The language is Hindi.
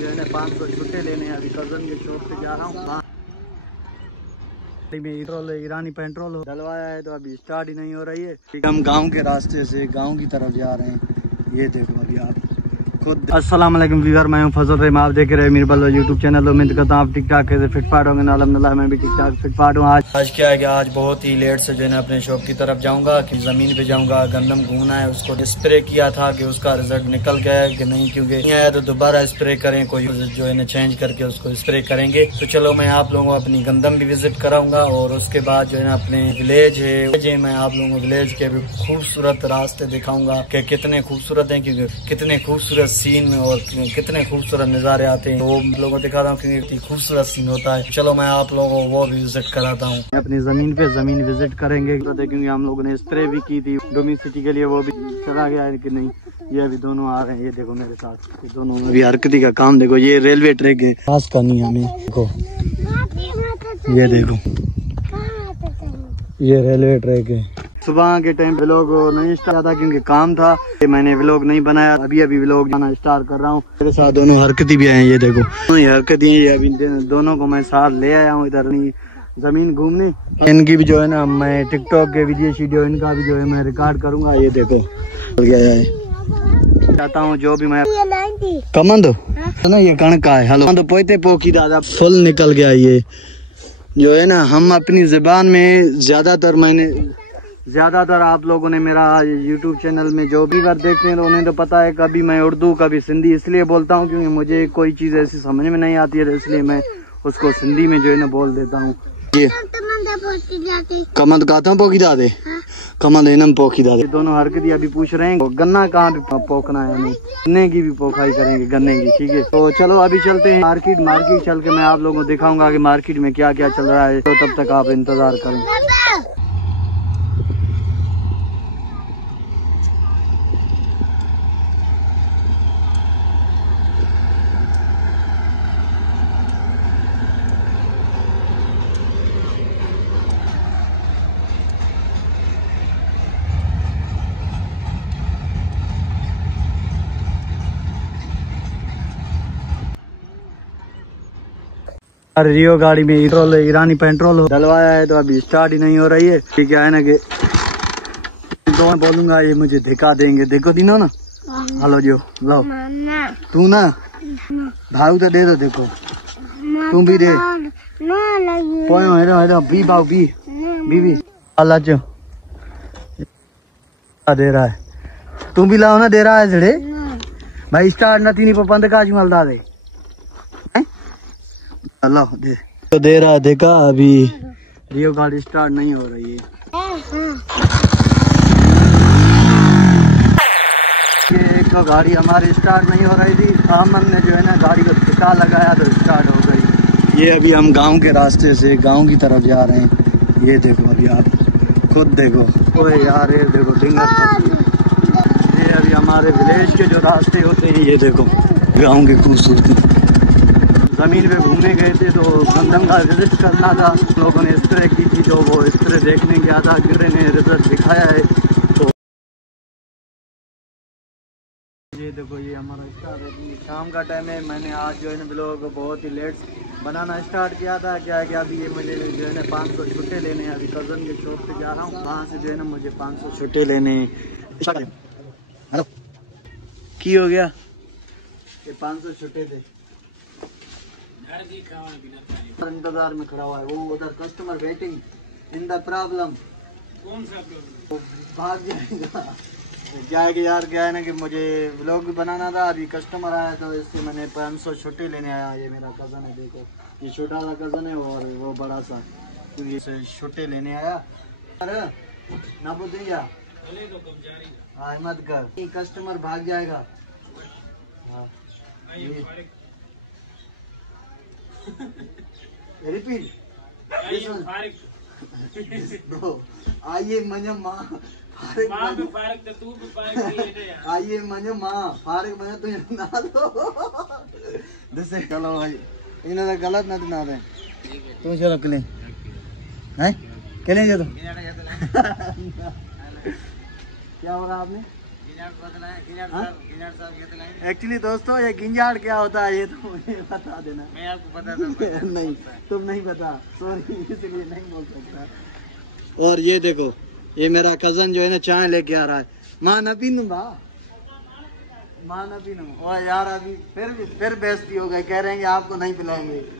जो है ना 500 छुट्टे लेने हैं। अभी कजन के शॉप पे जा रहा हूँ। पेट्रोल ईरानी पेट्रोल डलवाया है तो अभी स्टार्ट ही नहीं हो रही है। हम गांव के रास्ते से गांव की तरफ जा रहे हैं। ये देखो अभी आप खुद। अस्सलाम वालेकुम व्यूअर, मैं हूं फजल रहमान। आप देख रहे हैं मीरबल यूट्यूब चैनल। उम्मीद करता हूं आप ठीक ठाक से फिट फाट होंगे। अल्हम्दुलिल्लाह मैं भी ठीक ठाक फिट फाट हूँ। आज क्या है कि आज बहुत ही लेट से जो है ना अपने शॉप की तरफ जाऊंगा कि जमीन पे जाऊंगा। गंदम घूमना है, उसको स्प्रे किया था कि उसका रिजल्ट निकल गया है कि नहीं, क्योंकि नहीं आया तो दोबारा स्प्रे करें, कोई जो है ना चेंज करके उसको स्प्रे करेंगे। तो चलो मैं आप लोगों को अपनी गंदम भी विजिट कराऊंगा और उसके बाद जो है ना अपने विलेज है मैं आप लोगों को विलेज के भी खूबसूरत रास्ते दिखाऊंगा कि कितने खूबसूरत है, क्योंकि कितने खूबसूरत सीन और कितने खूबसूरत नज़ारे आते हैं। वो लोगों को दिखाता हूँ क्योंकि खूबसूरत सीन होता है। चलो मैं आप लोगों को वो भी विजिट कराता हूँ। अपनी जमीन विजिट करेंगे तो देखेंगे हम लोगों ने स्प्रे भी की थी डोमिसिटी के लिए, वो भी चला गया है कि नहीं। ये अभी दोनों आ रहे हैं, ये देखो मेरे साथ, ये दोनों अभी हरकती का काम देखो। ये रेलवे ट्रैक है, पास करनी है हमें। देखो ये देखो, ये रेलवे ट्रैक है। सुबह के टाइम व्लॉग नहीं स्टार्ट था क्योंकि काम था, मैंने व्लॉग नहीं बनाया। अभी व्लॉग बनाना स्टार्ट कर रहा हूँ। मेरे साथ दोनों हरकती भी आए, ये देखो ये हरकती है। ये अभी दोनों को मैं साथ ले आया हूँ इधर जमीन घूमने। इनकी भी जो है ना मैं टिकटॉक के वीडियो इनका भी जो है मैं रिकॉर्ड करूंगा। ये देखो चाहता हूँ जो भी मैं कमंद ना, ये कणका है। हेलो तो पोते पोखी दादा फुल निकल गया। ये जो है ना हम अपनी जुबान में ज्यादातर आप लोगों ने मेरा YouTube चैनल में जो भी बार देखते हैं तो उन्हें तो पता है, कभी मैं उर्दू कभी सिंधी इसलिए बोलता हूँ क्योंकि मुझे कोई चीज़ ऐसी समझ में नहीं आती है, इसलिए मैं उसको सिंधी में जो है ना बोल देता हूँ। ये कमंद कहता हूँ पोखी दादे, कमंद इनम पोखी दादे। दोनों हरकती अभी पूछ रहे हैं गन्ना कहाँ पे पोखना है, हमें गन्ने की भी पोखाई करेंगे, गन्ने की। ठीक है, तो चलो अभी चलते हैं मार्केट चल के मैं आप लोगों को दिखाऊंगा कि मार्केट में क्या क्या चल रहा है। तो तब तक आप इंतजार करें। रियो गाड़ी में पेट्रोल ईरानी पेट्रोल डलवाया है तो अभी स्टार्ट ही नहीं हो रही है। ठीक है ना कि तो बोलूंगा ये मुझे दिखा देंगे। देखो दिनो ना, हेलो जो लो तू ना भाव तो दे दो। देखो तुम भी दे बी भाव बी अल्लाह जो दे रहा है, तुम भी लाओ ना। दे रहा है जड़े भाई स्टार्ट ना तीनी पंद का मलदा दे अल्लाह दे रहा है। देखा अभी रियो गाड़ी स्टार्ट नहीं हो रही है। ये एक तो गाड़ी हमारी स्टार्ट नहीं हो रही थी, अहमद ने जो है ना गाड़ी को टिका लगाया तो स्टार्ट हो गई। ये अभी हम गांव के रास्ते से गांव की तरफ जा रहे हैं। ये देखो अभी आप खुद देखो, ओए यार ये देखो डिंगर। ये अभी हमारे विलेज के जो रास्ते होते हैं, ये देखो गाँव की खूबसूरती। जमीन पे घूमने गए थे तो गंदम का विजिट करना था, लोगों ने स्प्रे की थी तो वो स्प्रे देखने गया था, गिरे ने रिजल्ट दिखाया है। तो ये देखो ये हमारा स्टार्ट है, शाम का टाइम है। मैंने आज जो है ना ब्लॉग बहुत ही लेट बनाना स्टार्ट किया था। क्या है कि अभी ये मुझे जो है ना 500 छुट्टे लेने हैं। अभी कजन के शॉप पे जा रहा हूँ, वहाँ से जो है ना मुझे 500 छुट्टे लेने हैं। हेलो की हो गया, ये 500 छुट्टे थे। इंतजार में खड़ा हुआ है वो, उधर customer waiting in the problem. कौन सा प्रॉब्लम? भाग जाएगा। क्या है कि यार क्या है ना कि मुझे व्लॉग भी बनाना था। अभी कस्टमर आया तो इससे मैंने 500 छुट्टी लेने आया। ये मेरा कज़न है, देखो ये छोटा सा कज़न है और वो बड़ा सा, क्योंकि इसे छुट्टी लेने आया। अरे ना बोलिया मत कर, कस्टमर भाग जाएगा। रिपीट आइए मजा माँ आइए मजा माँ फारिक मजा तुझे ना दो। चलो भाई इन्हें गलत ना ना दे। तुम चलो किले हैं किले चलो। क्या हो रहा आपने एक्चुअली दोस्तों ये गिंजाड़ क्या होता है ये तो मुझे बता देना। मैं आपको बताता हूँ। नहीं तुम नहीं पता, सॉरी इसलिए नहीं बोल सकता। और ये देखो ये मेरा कजन जो है ना चाय लेके आ रहा है। माँ न पीनू बा, माँ न पीनू। और यार अभी फिर बेइज्जती हो गई, कह रहे हैं कि आपको नहीं पिलाएंगे।